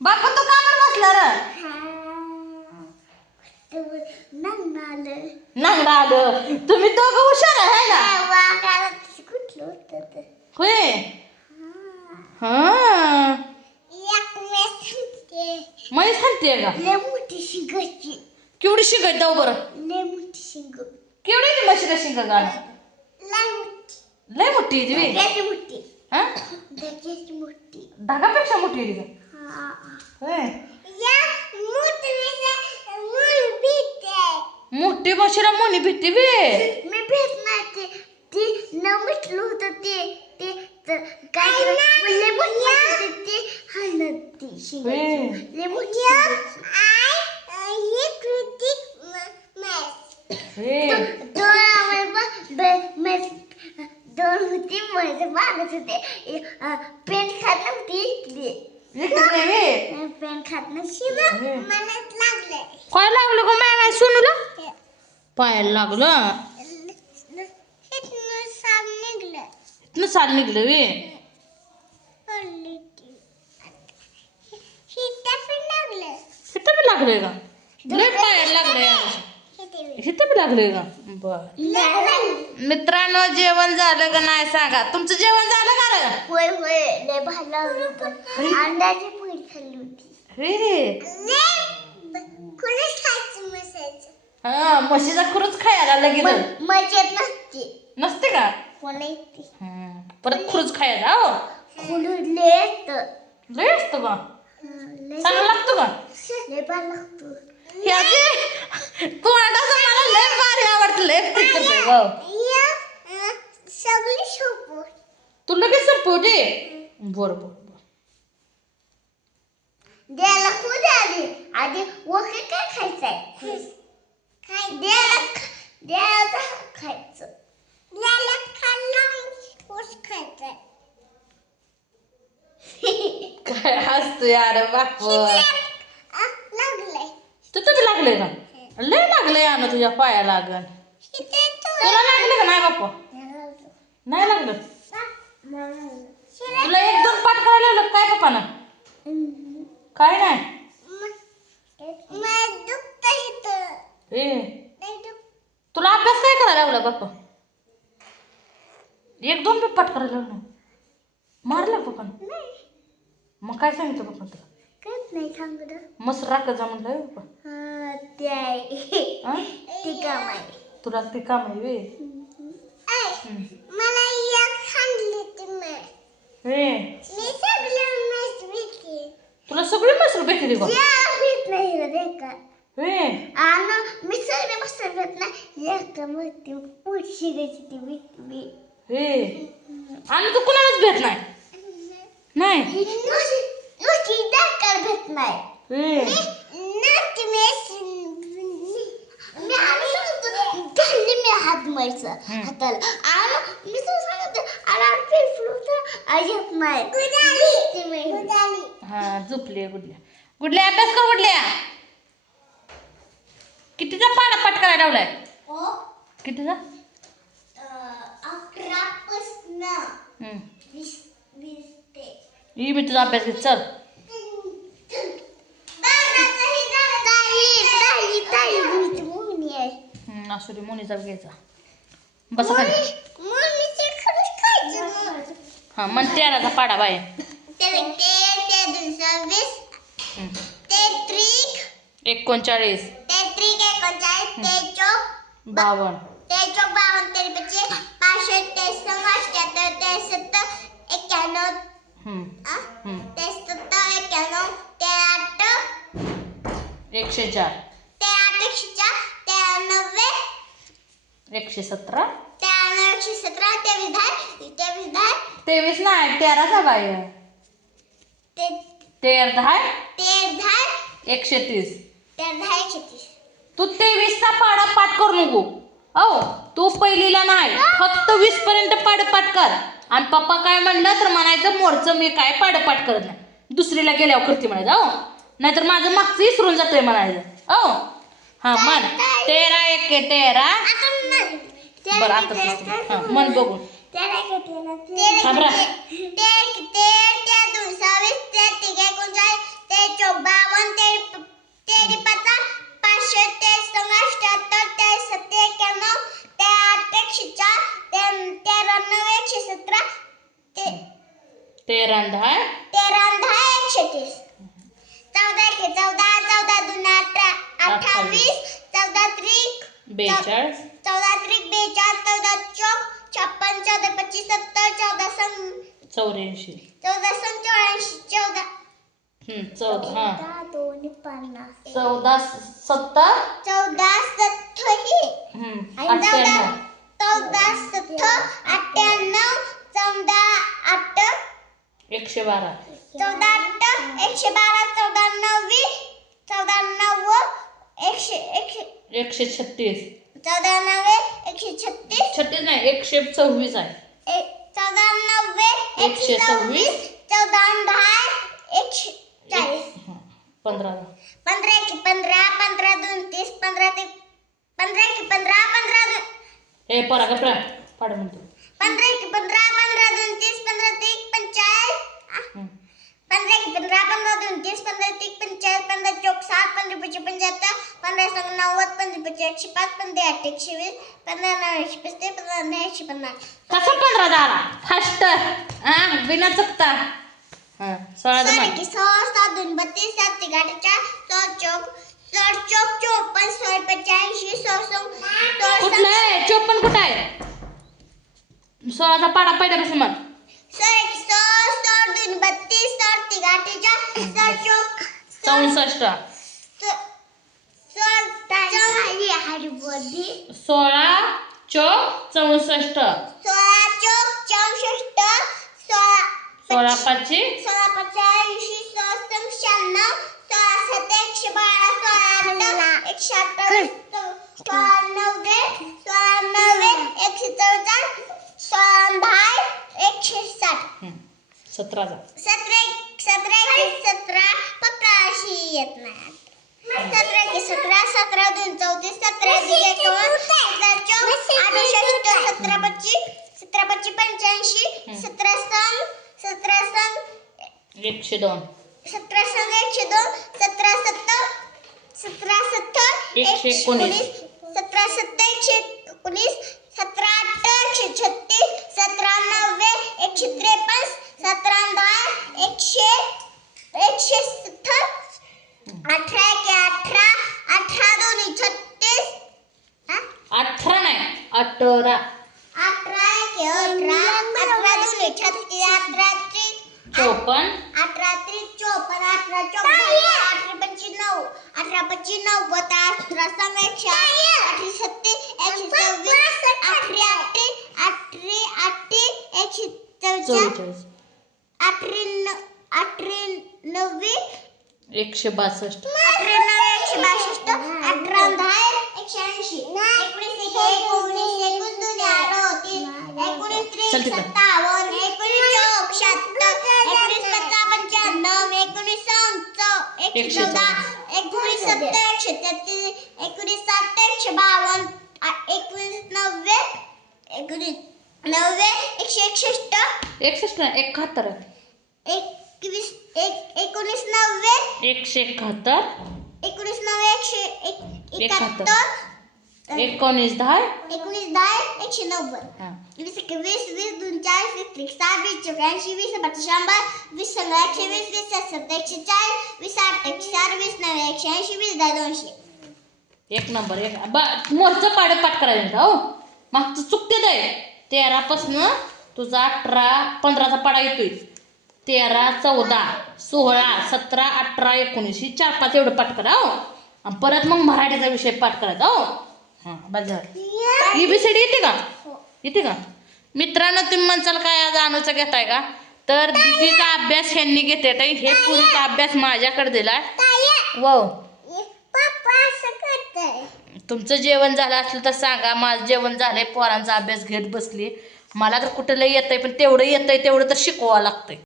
बापू तू का बरं बसला र नांगडा आलं तुम्ही दोघं हुशार आहे ना होय हा म्हैस सांगते का केवढी शिंग जाऊ बरं केवढी ती म्हशीला शिंग गाणं लय मोठी आहे ती हा ढगापेक्षा मोठी आहे ती का होय मोठी म्हशीला मोनी भीती बी मी भेट नाही ती न म्हटलं होतं ते काय लय मोठी ते हलती लय मोठी दोन होती माझं मागत होते पेन खात नव्हती पेन खात नव्हती मनात लागलंय काय लागलं गं माय सुनूला पायाला लागलं इथनं साल निघलं वे इथं बी लागलंय का लय पायाला लागलंय इथं बी लागलंय का बर मित्रांनो जेवण झालं का नाही सांगा तुमचं जेवण झालं का रे होय लय भारी लागलं होतं अंड्याची पोळी खाल्ली होती हा म्हशीचा खुरच खायला लगेच मजेत नसते का कोण येते परत खुरच खायला हो लय असतं का चांगलं लागतं का लय भारी लागतो तू अंडाचं मला लय भारी आवडतं लय सगळी सोपं तू लगेच संपव दे बरोबर द्यायला खुद आधी वके काय खायचंय द्यायला खायचं द्यायला खाल्ला खायचंय काय हसतो यार बापू लागलंय तुझं बी लागलंय का लय लागलंय ना तुझ्या पाया लागल तुला लागलं का नाही बापू नाही लागलं तुला एक दोन पाठ करायला लावलं काय पप्पानं काय नाही ए तुला अभ्यास काय करायला लावला बापू एक दोन बी पाठ करायला लावलं मारलं पप्पानं मग काय सांगितलं पप्पा तुला काहीच नाही सांगत मस्त राखत जा म्हणलं पप्पा ते काम आहे तुला ते काम आहे वे मला एक सांगली तुम्ही मी सगळं मस्त भेटली तुला सगळी मस्त भेटली का भेट नाही रे का वे आणि मी सगळे मस्त भेट नाही एक मस्ती पुढची द्यायची ती भेटली हे आणि तू कुणालाच भेट नाही नुसती दाखल भेट नाही मी हात मारचं हाताला आणि मी सांगते येत नाही हा झोपली गुडल्या अभ्यास कर गुडल्या कितीचा पाढा पाठ करायला लावलाय कितीचा 11 पासून 20 ये मी तुझा अभ्यास घेत चल असू दे मोनीचा घ्यायचा बस खाली हा मन 13चा पाडा बाय एकोणचाळीस 52 104 117 23 नाही 13चा बाय 130 तू 23चा पाडा पाठ करू नको हो तू पहिलीला नाही फक्त 20 पर्यंत पाठ कर आणि पप्पा काय म्हणलं तर म्हणायचं मोरचं मी काय पाठ करत नाही दुसरीला गेल्यावर करते म्हणायचं हो नाहीतर माझं मागचं विसरून जातोय म्हणायचं हो हा मन 13 1 13 बरं आता मन बघून 13 10 13 10 130. 14 एके 14, 14 दूने 18, 28, 14 त्रिक 42 14 त्रिक 42, 14 चौक 56, 14 25 70, 14 सम 84 14 सम 84, 14 14 हां 2 50, 14 70 14 70 ही 98 14 70 98, 14 8 112 14 8 112, 14 9 14 9 136 14 9 136 36 नाही 126 आहे 14 9 126 14 10 140 15 15 की 15 15 2 30 15 की 15 15 2 हे परा का पाड म्हणतो 15 की 15 15 2 30 15 3 45 15 की 15 15 2 30 15 3 45 15 चौक 7 15 5 75 15 संग 90 15 5 105 15 8 120 15 9 135 15 9 150. कसा 15 झाला फास्ट बिना चुकता 16 सॉरी की 100 7 2 32 7 3 8 4 चौक 54 100 85 100 कुठलं आहे 54 कुठं आहे 16चा पाडा पहिल्यापासून मग सॉरी की 100 2 32 3 8 4 चौक 64 16 चौक 64 16 पाचशे 17चा 17 पक्काशी येत नाही 17 की 17 17 2 34 17 2 17 25 17 25 85 17 सम 17 सम 102 17 सम 102 17 70 17 70 119 17 70 119 17 8 136 17 90 153 17 10 170 18 के 18 18 2 36 18 नाही 18 18 के 18 18 2 36 18 54 18 54 18 9 18 25 9 18 सम 108 127 164 90 162 61 71 19 10 हां 20 20 20 2 40 20 7 20 84 20 100 20 120 20 140 20 8 140 20 9 180 20 200 एक नंबर एक मोरचं पाडे पाठ करायचं हो मागचं चुकते दे 13 पासून तुझा 18 15चा पाडा येतोय 13 14 16 17 18 19 ही 4-5 एवढं पाठ करा हो आणि परत मग मराठीचा विषय पाठ करायचा हो हां बस झालं EBCD येते का मित्रांनो तुम्ही म्हणसाल काय आज अनुचा घेताय का तर दीदीचा अभ्यास ह्यांनी घेते हे पुरीचा अभ्यास माझ्याकडे दिलाय व तुमचं जेवण झालं असलं तर सांगा माझं जेवण झालंय पोरांचा अभ्यास घेत बसली मला तर कुठं लई येतंय पण तेवढं येतंय तेवढं तर शिकवावं लागतंय